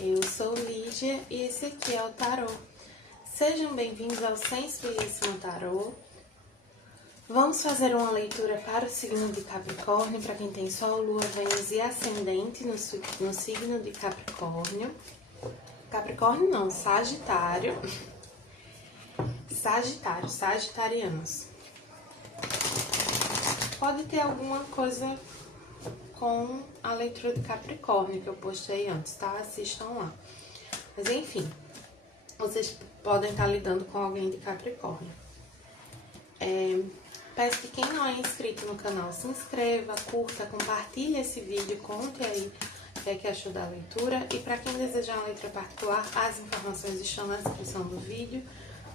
Eu sou Lídia e esse aqui é o Tarô. Sejam bem-vindos ao Sensibilíssimo Tarô. Vamos fazer uma leitura para o signo de Capricórnio, para quem tem Sol, Lua, Vênus e Ascendente no signo de Capricórnio. Capricórnio não, Sagitário. Sagitarianos. Pode ter alguma coisa com a leitura de Capricórnio que eu postei antes, tá? Assistam lá. Mas enfim, vocês podem estar lidando com alguém de Capricórnio. Peço que quem não é inscrito no canal se inscreva, curta, compartilhe esse vídeo, conte aí o que é que achou da leitura. E para quem desejar uma leitura particular, as informações estão na descrição do vídeo.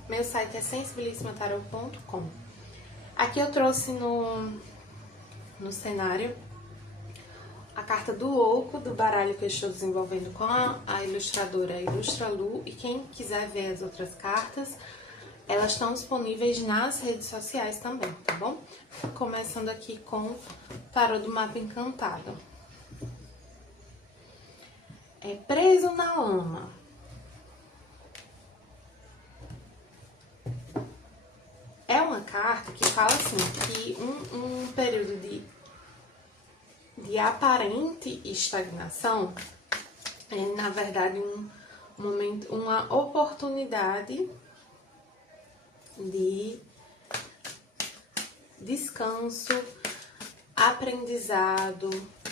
Meu site é sensibilissimataroto.com. Aqui eu trouxe no cenário a carta do Oco, do baralho que eu estou desenvolvendo com a ilustradora Ilustra Lu. E quem quiser ver as outras cartas, elas estão disponíveis nas redes sociais também, tá bom? Começando aqui com o tarô do mapa encantado. Preso na lama. É uma carta que fala assim, que um período de aparente estagnação é, na verdade, um momento, uma oportunidade de descanso, aprendizado,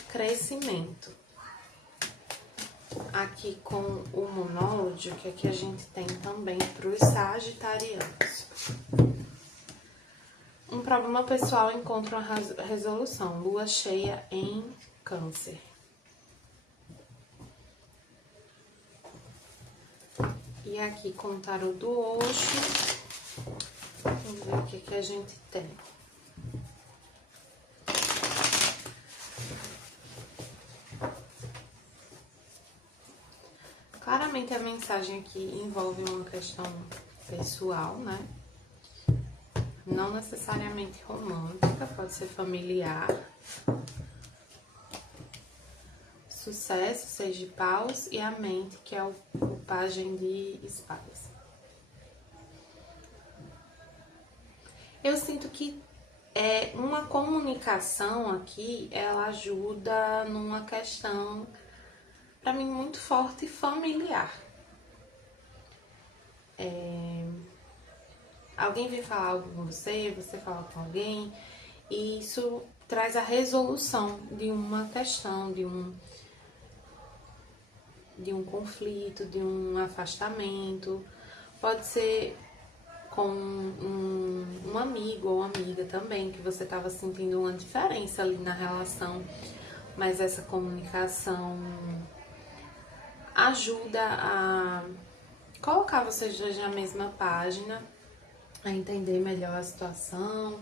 crescimento. Aqui com o monódio, que aqui a gente tem também para os sagitarianos. Um problema pessoal encontra uma resolução. Lua cheia em Câncer. E aqui com o tarô do Osho. Vamos ver o que a gente tem. Claramente a mensagem aqui envolve uma questão pessoal, né? Não necessariamente romântica, pode ser familiar. Sucesso, 6 de paus, e a mente, que é o pajem de espadas. Eu sinto que uma comunicação aqui, ela ajuda numa questão, pra mim, muito forte, familiar. Alguém vem falar algo com você, você fala com alguém, e isso traz a resolução de uma questão, de um conflito, de um afastamento. Pode ser com um amigo ou amiga também, que você estava sentindo uma diferença ali na relação, mas essa comunicação ajuda a colocar vocês dois na mesma página, a entender melhor a situação,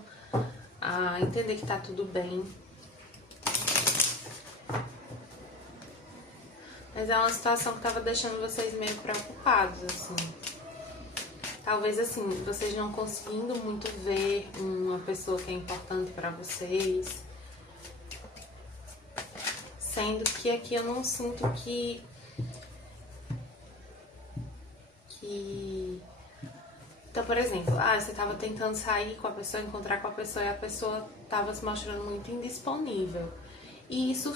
a entender que tá tudo bem. Mas é uma situação que tava deixando vocês meio preocupados, assim. Talvez, assim, vocês não conseguindo muito ver uma pessoa que é importante pra vocês. Sendo que aqui eu não sinto que Então, por exemplo, você tava tentando sair com a pessoa, encontrar com a pessoa, e a pessoa tava se mostrando muito indisponível. E isso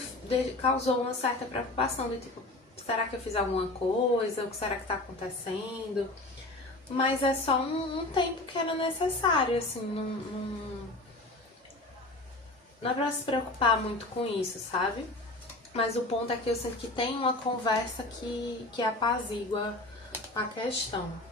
causou uma certa preocupação de tipo, será que eu fiz alguma coisa? O que será que tá acontecendo? Mas é só um tempo que era necessário, assim, não é pra se preocupar muito com isso, sabe? Mas o ponto é que eu sinto que tem uma conversa que apazigua a questão.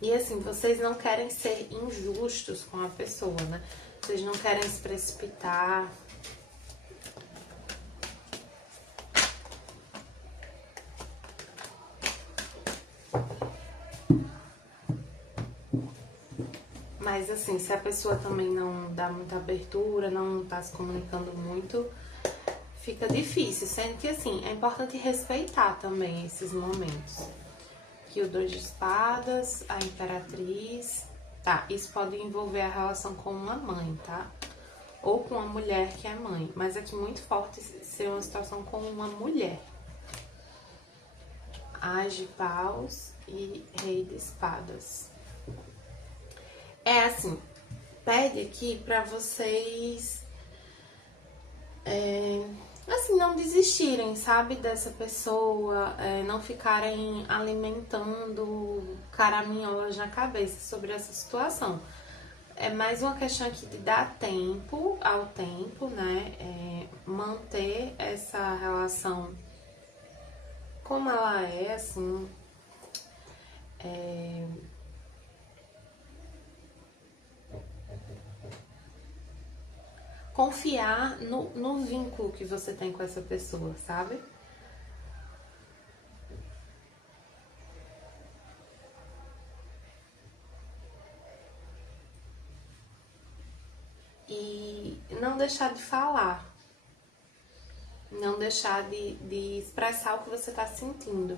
E assim, vocês não querem ser injustos com a pessoa, né? Vocês não querem se precipitar. Mas assim, se a pessoa também não dá muita abertura, não tá se comunicando muito, fica difícil. Sendo que assim, é importante respeitar também esses momentos. Aqui o 2 de espadas, a imperatriz Tá, isso pode envolver a relação com uma mãe, tá? Ou com uma mulher que é mãe, mas aqui muito forte ser uma situação com uma mulher. As de paus e rei de espadas. É assim, pede aqui pra vocês, assim, não desistirem, sabe, dessa pessoa, não ficarem alimentando caraminholas na cabeça sobre essa situação. É mais uma questão aqui de dar tempo ao tempo, né? Manter essa relação como ela é, assim. Confiar no vínculo que você tem com essa pessoa, sabe? E não deixar de falar. Não deixar de expressar o que você tá sentindo.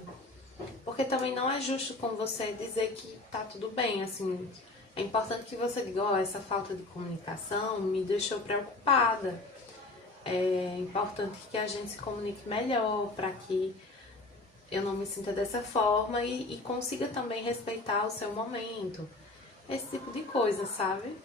Porque também não é justo com você dizer que tá tudo bem, assim. É importante que você diga, ó, essa falta de comunicação me deixou preocupada. É importante que a gente se comunique melhor para que eu não me sinta dessa forma e consiga também respeitar o seu momento. Esse tipo de coisa, sabe?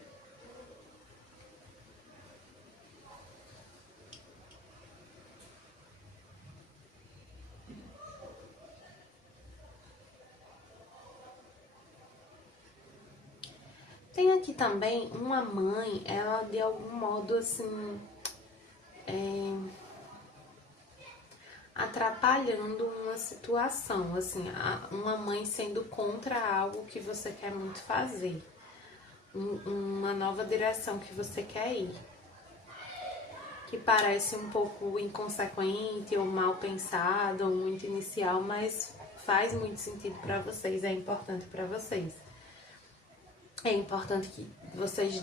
Tem aqui também uma mãe, ela de algum modo assim, atrapalhando uma situação, assim, uma mãe sendo contra algo que você quer muito fazer, uma nova direção que você quer ir, que parece um pouco inconsequente ou mal pensado ou muito inicial, mas faz muito sentido para vocês, é importante para vocês. É importante que vocês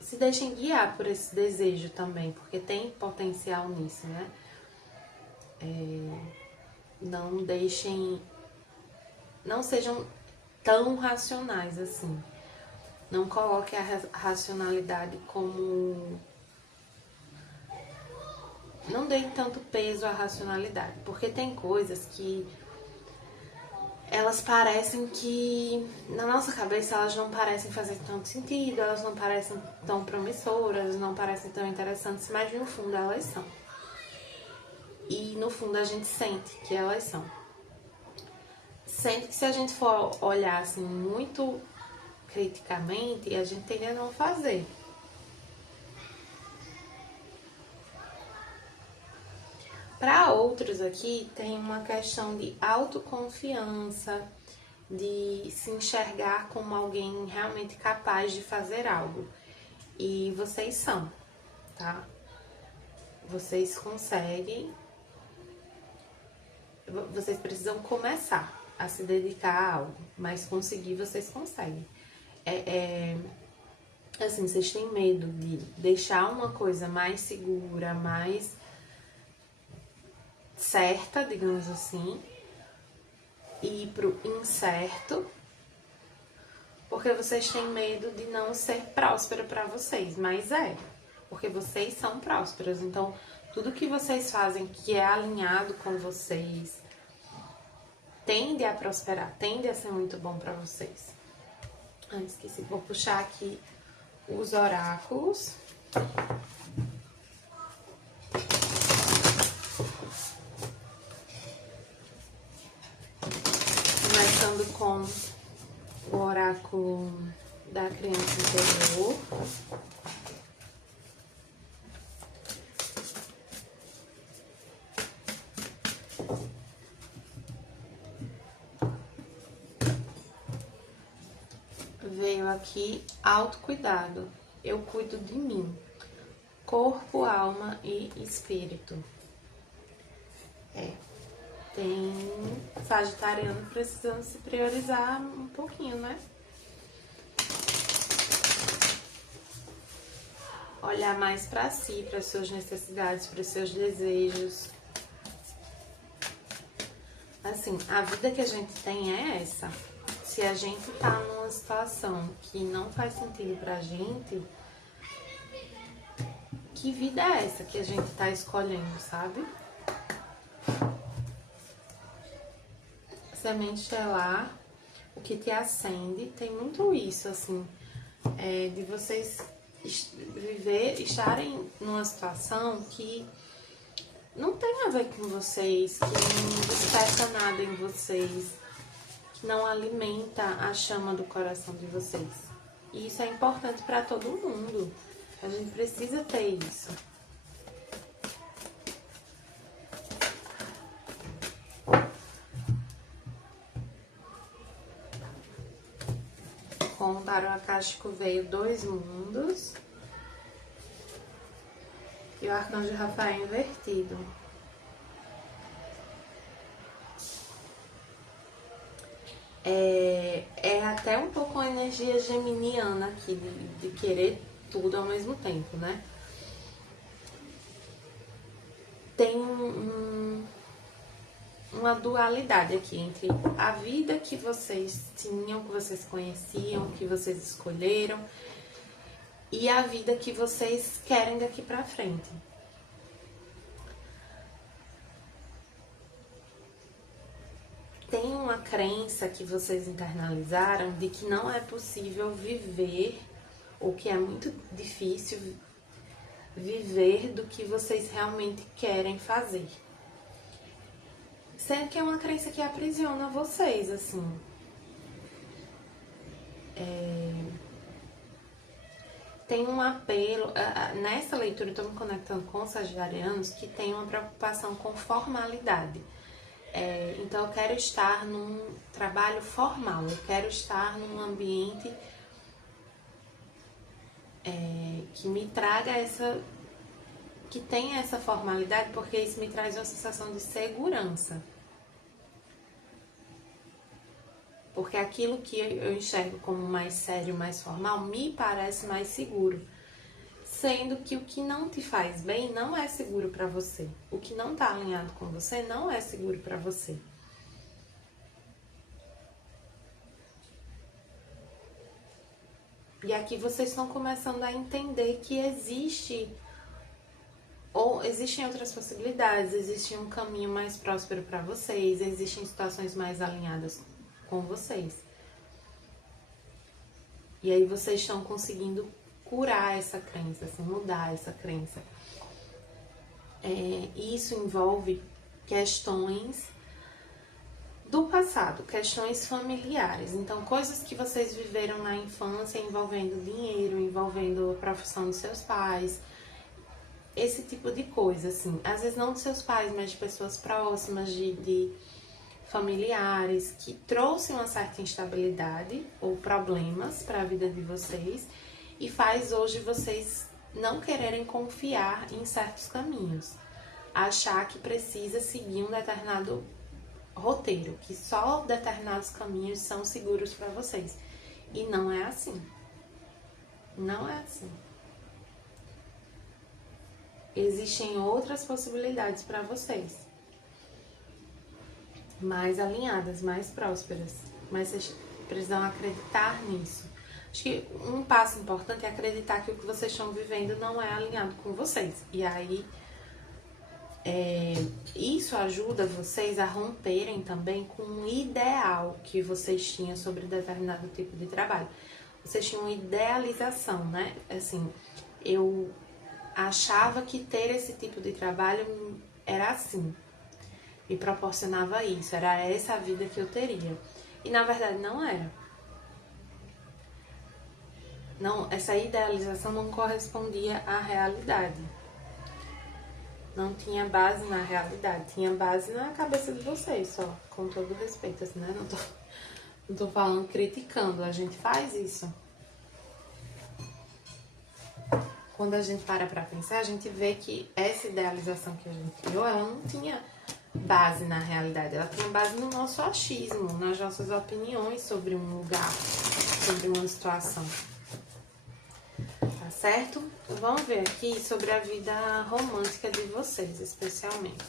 se deixem guiar por esse desejo também, porque tem potencial nisso, né? Não sejam tão racionais assim. Não coloque a racionalidade como... Não deem tanto peso à racionalidade, porque tem coisas que elas parecem que, na nossa cabeça, elas não parecem fazer tanto sentido, elas não parecem tão promissoras, não parecem tão interessantes, mas no fundo elas são. E no fundo a gente sente que elas são. Sente que se a gente for olhar assim muito criticamente, a gente tende a não fazer. Para outros aqui, tem uma questão de autoconfiança, de se enxergar como alguém realmente capaz de fazer algo. E vocês são, tá? Vocês conseguem. Vocês precisam começar a se dedicar a algo, mas conseguir vocês conseguem. Assim, vocês têm medo de deixar uma coisa mais segura, mais certa, digamos assim, e ir pro incerto, porque vocês têm medo de não ser próspero para vocês, mas porque vocês são prósperos, então tudo que vocês fazem que é alinhado com vocês tende a prosperar, tende a ser muito bom para vocês. Esqueci, vou puxar aqui os oráculos. Começando com o oráculo da criança interior. Veio aqui autocuidado. Eu cuido de mim. Corpo, alma e espírito. Tem sagitariano precisando se priorizar um pouquinho, né? Olhar mais pra si, para suas necessidades, para seus desejos. Assim, a vida que a gente tem é essa. se a gente tá numa situação que não faz sentido pra gente, que vida é essa que a gente tá escolhendo, sabe? Semente estelar, o que te acende, tem muito isso, assim, de vocês estarem numa situação que não tem a ver com vocês, que não desperta nada em vocês, que não alimenta a chama do coração de vocês. E isso é importante para todo mundo. A gente precisa ter isso. Com o tarô akáshico veio 2 mundos. E o arcanjo Rafael invertido. É até um pouco uma energia geminiana aqui, de querer tudo ao mesmo tempo, né? Tem uma dualidade aqui entre a vida que vocês tinham, que vocês conheciam, que vocês escolheram, e a vida que vocês querem daqui pra frente. Tem uma crença que vocês internalizaram de que não é possível viver, ou que é muito difícil viver do que vocês realmente querem fazer. Sendo que é uma crença que aprisiona vocês, assim. Tem um apelo, nessa leitura eu estou me conectando com os sagitarianos que tem uma preocupação com formalidade. Então eu quero estar num trabalho formal, eu quero estar num ambiente que me traga que tenha essa formalidade, porque isso me traz uma sensação de segurança. Porque aquilo que eu enxergo como mais sério, mais formal, me parece mais seguro. Sendo que o que não te faz bem não é seguro para você. O que não tá alinhado com você não é seguro para você. E aqui vocês estão começando a entender que existem outras possibilidades, existe um caminho mais próspero para vocês, existem situações mais alinhadas com vocês. E aí vocês estão conseguindo curar essa crença, assim, mudar essa crença. Isso envolve questões do passado, questões familiares. Então, coisas que vocês viveram na infância envolvendo dinheiro, envolvendo a profissão dos seus pais, esse tipo de coisa, assim. Às vezes não dos seus pais, mas de pessoas próximas, de familiares, que trouxem uma certa instabilidade ou problemas para a vida de vocês e faz hoje vocês não quererem confiar em certos caminhos, achar que precisa seguir um determinado roteiro, que só determinados caminhos são seguros para vocês. E não é assim. Não é assim. Existem outras possibilidades para vocês. Mais alinhadas, mais prósperas. Mas vocês precisam acreditar nisso. Acho que um passo importante é acreditar que o que vocês estão vivendo não é alinhado com vocês. E aí, isso ajuda vocês a romperem também com um ideal que vocês tinham sobre determinado tipo de trabalho. Vocês tinham uma idealização, né? Assim, eu achava que ter esse tipo de trabalho era assim. Me proporcionava isso, era essa a vida que eu teria. E na verdade não era. Não, essa idealização não correspondia à realidade. Não tinha base na realidade, tinha base na cabeça de vocês só, com todo respeito, assim, né? Não tô falando criticando, a gente faz isso. Quando a gente para pra pensar, a gente vê que essa idealização que a gente criou, ela não tinha base na realidade, ela tinha base no nosso achismo, nas nossas opiniões sobre um lugar, sobre uma situação. Tá certo? Vamos ver aqui sobre a vida romântica de vocês, especialmente.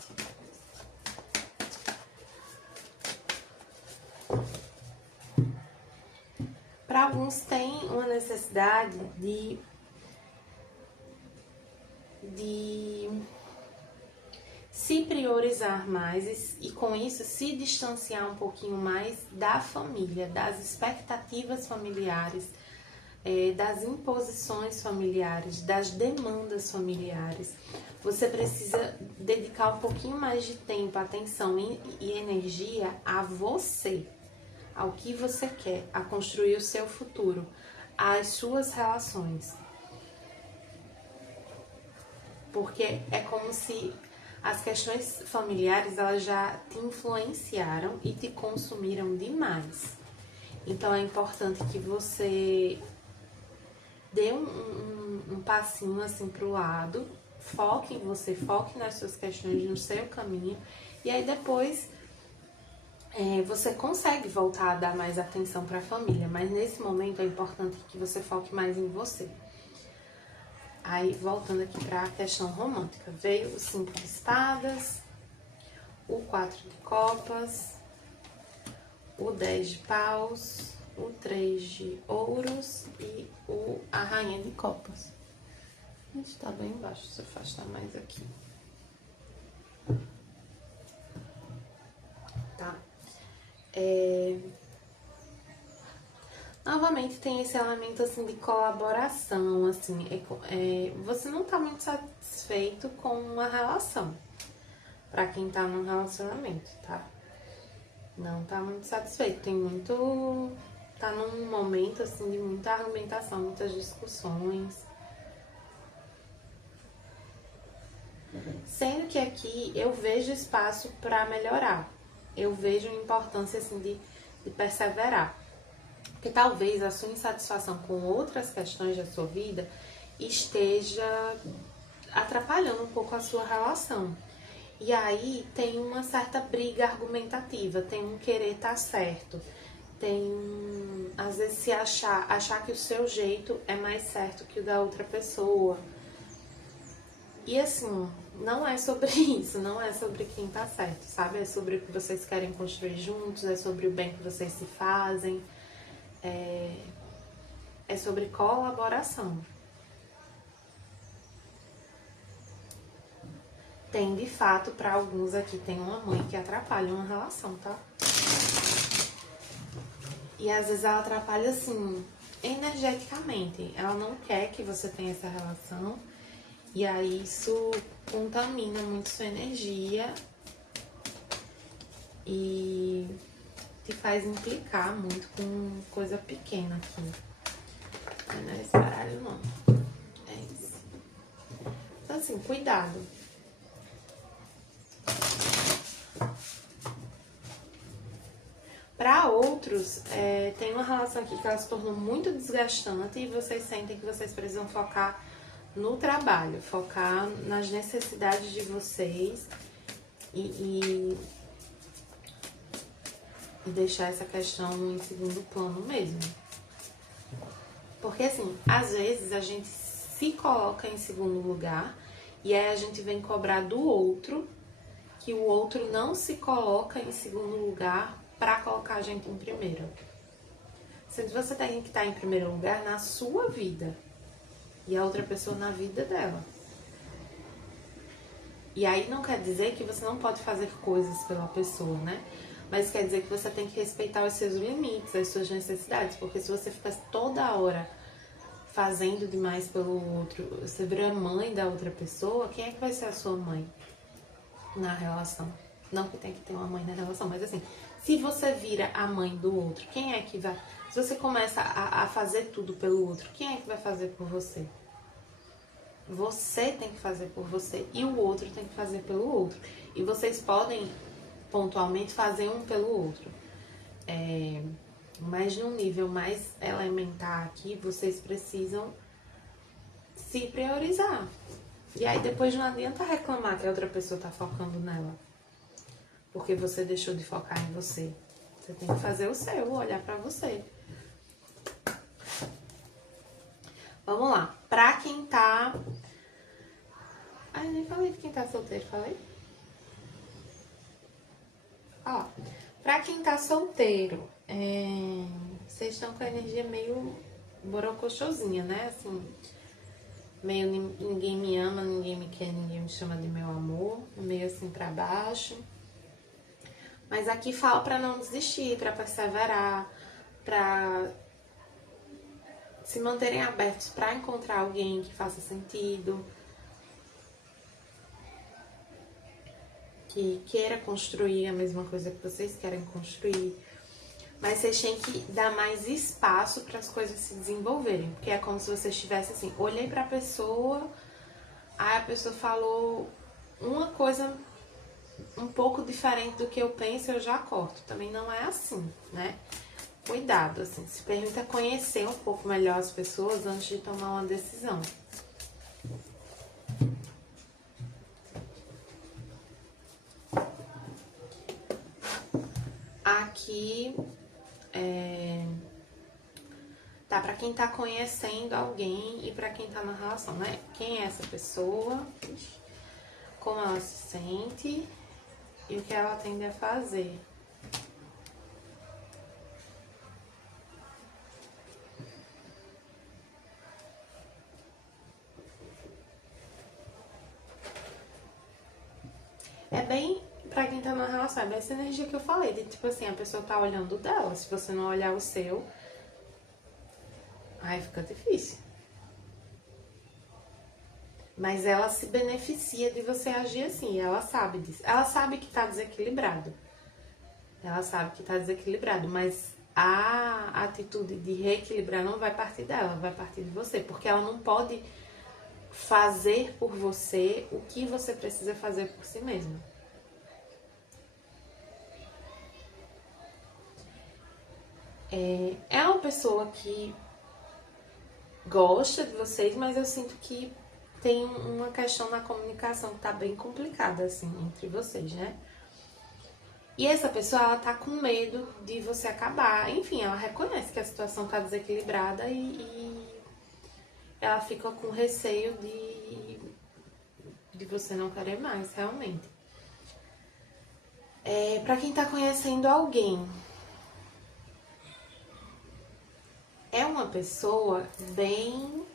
Para alguns tem uma necessidade de se priorizar mais e com isso se distanciar um pouquinho mais da família, das expectativas familiares, das imposições familiares, das demandas familiares. Você precisa dedicar um pouquinho mais de tempo, atenção e energia a você, ao que você quer, a construir o seu futuro, às suas relações. Porque é como se as questões familiares elas já te influenciaram e te consumiram demais. Então é importante que você dê um passinho assim pro lado, foque em você, foque nas suas questões, no seu caminho, e aí depois você consegue voltar a dar mais atenção para a família, mas nesse momento é importante que você foque mais em você. Aí, voltando aqui para a questão romântica, veio o 5 de espadas, o 4 de copas, o 10 de paus, o 3 de ouros e a rainha de copas. A gente tá bem embaixo, se eu afastar mais aqui. Tá. Novamente tem esse elemento assim de colaboração, assim, você não tá muito satisfeito com uma relação, pra quem tá num relacionamento, tá? Não tá muito satisfeito, tá num momento assim de muita argumentação, muitas discussões. Sendo que aqui eu vejo espaço pra melhorar, eu vejo a importância assim de perseverar. Porque talvez a sua insatisfação com outras questões da sua vida esteja atrapalhando um pouco a sua relação. E aí tem uma certa briga argumentativa, tem um querer estar certo, tem às vezes se achar que o seu jeito é mais certo que o da outra pessoa. E assim, não é sobre isso, não é sobre quem tá certo, sabe? É sobre o que vocês querem construir juntos, é sobre o bem que vocês se fazem. É sobre colaboração. Tem, de fato, para alguns aqui, tem uma mãe que atrapalha uma relação, tá? E às vezes ela atrapalha, assim, energeticamente. Ela não quer que você tenha essa relação. E aí isso contamina muito sua energia. E te faz implicar muito com coisa pequena aqui. Não é esse baralho, não. É isso. Então, assim, cuidado. Para outros, tem uma relação aqui que ela se tornou muito desgastante e vocês sentem que vocês precisam focar no trabalho, focar nas necessidades de vocês e deixar essa questão em segundo plano mesmo. Porque assim, às vezes a gente se coloca em segundo lugar e aí a gente vem cobrar do outro que o outro não se coloca em segundo lugar para colocar a gente em primeiro. Sendo que você tem que estar em primeiro lugar na sua vida e a outra pessoa na vida dela. E aí não quer dizer que você não pode fazer coisas pela pessoa, né? Mas quer dizer que você tem que respeitar os seus limites, as suas necessidades, porque se você fica toda hora fazendo demais pelo outro, você vira mãe da outra pessoa, quem é que vai ser a sua mãe na relação? Não que tem que ter uma mãe na relação, mas assim, se você vira a mãe do outro, quem é que vai... Se você começa a fazer tudo pelo outro, quem é que vai fazer por você? Você tem que fazer por você e o outro tem que fazer pelo outro. E vocês podem pontualmente fazer um pelo outro. Mas num nível mais elementar aqui, vocês precisam se priorizar. E aí depois não adianta reclamar que a outra pessoa tá focando nela. Porque você deixou de focar em você. Você tem que fazer o seu, olhar pra você. Vamos lá. Pra quem tá... Ai, nem falei de quem tá solteiro, falei? Ó, pra quem tá solteiro, Vocês estão com a energia meio borocochosinha, né? Assim, meio ninguém me ama, ninguém me quer, ninguém me chama de meu amor. Meio assim pra baixo. Mas aqui fala pra não desistir, pra perseverar, pra se manterem abertos pra encontrar alguém que faça sentido, que queira construir a mesma coisa que vocês querem construir. Mas vocês têm que dar mais espaço para as coisas se desenvolverem. Porque é como se você estivesse assim, olhei para a pessoa, aí a pessoa falou uma coisa um pouco diferente do que eu penso, eu já corto. Também não é assim, né? Cuidado, assim, se permita conhecer um pouco melhor as pessoas antes de tomar uma decisão. Aqui tá pra quem tá conhecendo alguém e pra quem tá na relação, né? Quem é essa pessoa, como ela se sente e o que ela tende a fazer. É bem, pra quem tá na relação, é bem essa energia que eu falei, de tipo assim, a pessoa tá olhando o dela, se você não olhar o seu, aí fica difícil. Mas ela se beneficia de você agir assim, ela sabe disso. Ela sabe que tá desequilibrado. Ela sabe que tá desequilibrado, mas a atitude de reequilibrar não vai partir dela, vai partir de você, porque ela não pode fazer por você o que você precisa fazer por si mesma. É uma pessoa que gosta de vocês, mas eu sinto que tem uma questão na comunicação que tá bem complicada, assim, entre vocês, né? E essa pessoa, ela tá com medo de você acabar. Enfim, ela reconhece que a situação tá desequilibrada e ela fica com receio de você não querer mais, realmente. Pra quem tá conhecendo alguém, é uma pessoa bem...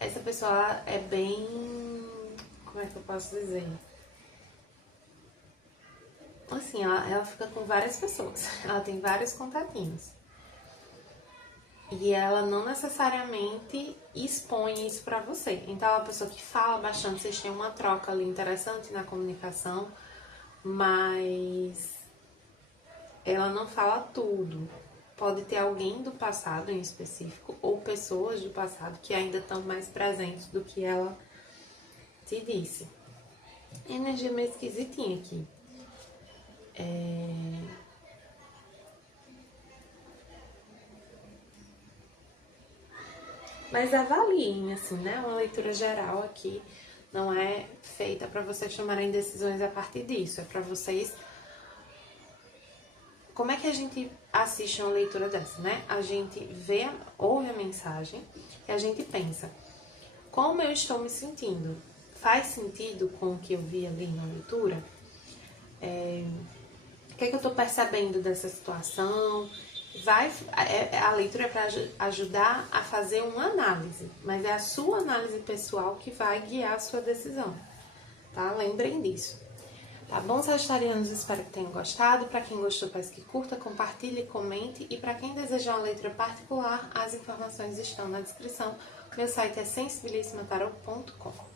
Essa pessoa é bem... Como é que eu posso dizer? Assim, ela fica com várias pessoas. Ela tem vários contatinhos. E ela não necessariamente expõe isso pra você. Então, ela é uma pessoa que fala bastante, vocês têm uma troca ali interessante na comunicação, mas ela não fala tudo. Pode ter alguém do passado em específico, ou pessoas do passado que ainda estão mais presentes do que ela te disse. Energia meio esquisitinha aqui. Mas avaliem, assim, né? Uma leitura geral aqui não é feita para vocês tomarem decisões a partir disso. É para vocês... Como é que a gente assiste uma leitura dessa, né? A gente vê, ouve a mensagem e a gente pensa: como eu estou me sentindo? Faz sentido com o que eu vi ali na leitura? O que é que eu estou percebendo dessa situação? A leitura é para ajudar a fazer uma análise, mas é a sua análise pessoal que vai guiar a sua decisão, tá? Lembrem disso. Tá bom, sagitarianos? Espero que tenham gostado. Para quem gostou, peço que curta, compartilhe, comente. E para quem desejar uma leitura particular, as informações estão na descrição. Meu site é sensibilissimataroto.com.